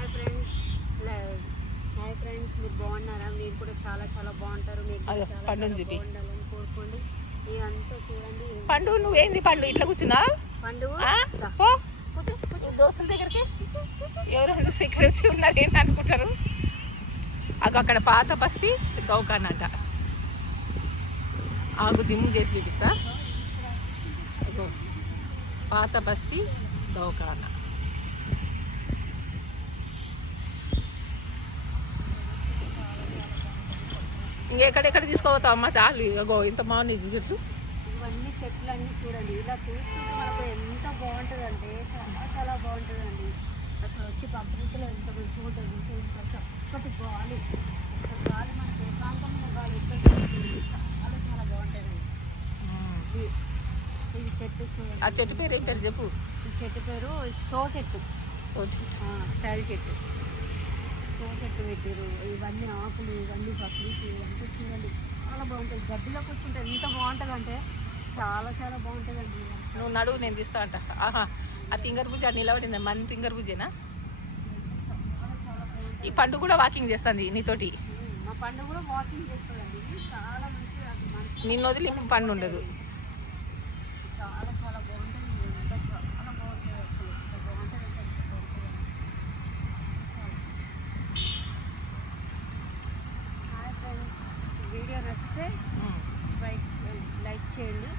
Hi friends మీరు బాగున్నారా? మీరు కూడా చాలా చాలా బాగుంటారు. మీరు చాలా బాగుండాలని కోరుకోండి. ఇదంతా చూడండి. పండు నువ్వేంది పండు ఇట్లా కూర్చున్నా? పండు దోస్తుల దగ్గరికి ఎవరో చూసి ఇక్కడ వచ్చి ఉన్నారు ఏంటి అనుకుంటారు. అక్కడ పాత బస్తీ దౌకానంట. ఆగు జిమ్ చేసి చూపిస్తా. అగో పాత బస్తీ దౌకాన. ఇంకెక్కడెక్కడ తీసుకోపోతావు అమ్మ? చాలు ఇగో ఇంత బాగున్నాయి చెట్లు. ఇవన్నీ చెట్లు అన్నీ చూడండి. ఇలా చూస్తుంటే మనకు ఎంత బాగుంటుందంటే చాలా చాలా బాగుంటుందండి. అసలు వచ్చి ప్రకృతిలో ఎంత మంచిగా ఉంటుంది. ఇంత చక్కటి గాలి, గాలి మనకి ఏకాంతమైన గాలి ఎక్కడ చాలా చాలా బాగుంటుందండి. ఇది చెట్టు చూడండి. ఆ చెట్టు పేరు ఏం పేరు చెప్పు? ఈ చెట్టు పేరు సో చెట్టు. స్టైల్ చెట్టు. సో చెట్టు పెట్టారు. ఇవన్నీ ఆకులు, ఇవన్నీ ప్రకృతి ఇవంతా చూడండి చాలా బాగుంటుంది. గడ్డిలో కూర్చుంటే ఎంత బాగుంటుంది అంటే చాలా చాలా బాగుంటుందండి. నువ్వు నడువు నేను తీస్తా అంట. ఆహా ఆ తింగర్ భుజ నిలబడింది. మన తింగర్ భుజేనా? ఈ పండు కూడా వాకింగ్ చేస్తుంది నీతోటి. మా పండు కూడా వాకింగ్ చేస్తుందండి. చాలా మంచిగా నిన్ను వదిలి పండు ఉండదు. చాలా చాలా బాగుంటుంది. ఎంత చాలా బాగుంటుంది అసలు. ఎంత బాగుంటుంది అంటే ఎంత బాగుంటుంది. హాయ్ ఫ్రెండ్స్, వీడియో నచ్చితే లైక్ చేయండి,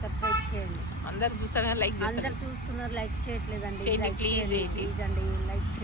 సబ్స్క్రైబ్ చేయండి. అందరు చూస్తారు, లైక్ అందరు చూస్తున్నారు, లైక్ చేయట్లేదండి. ప్లీజ్ అండి, లైక్ చేయండి.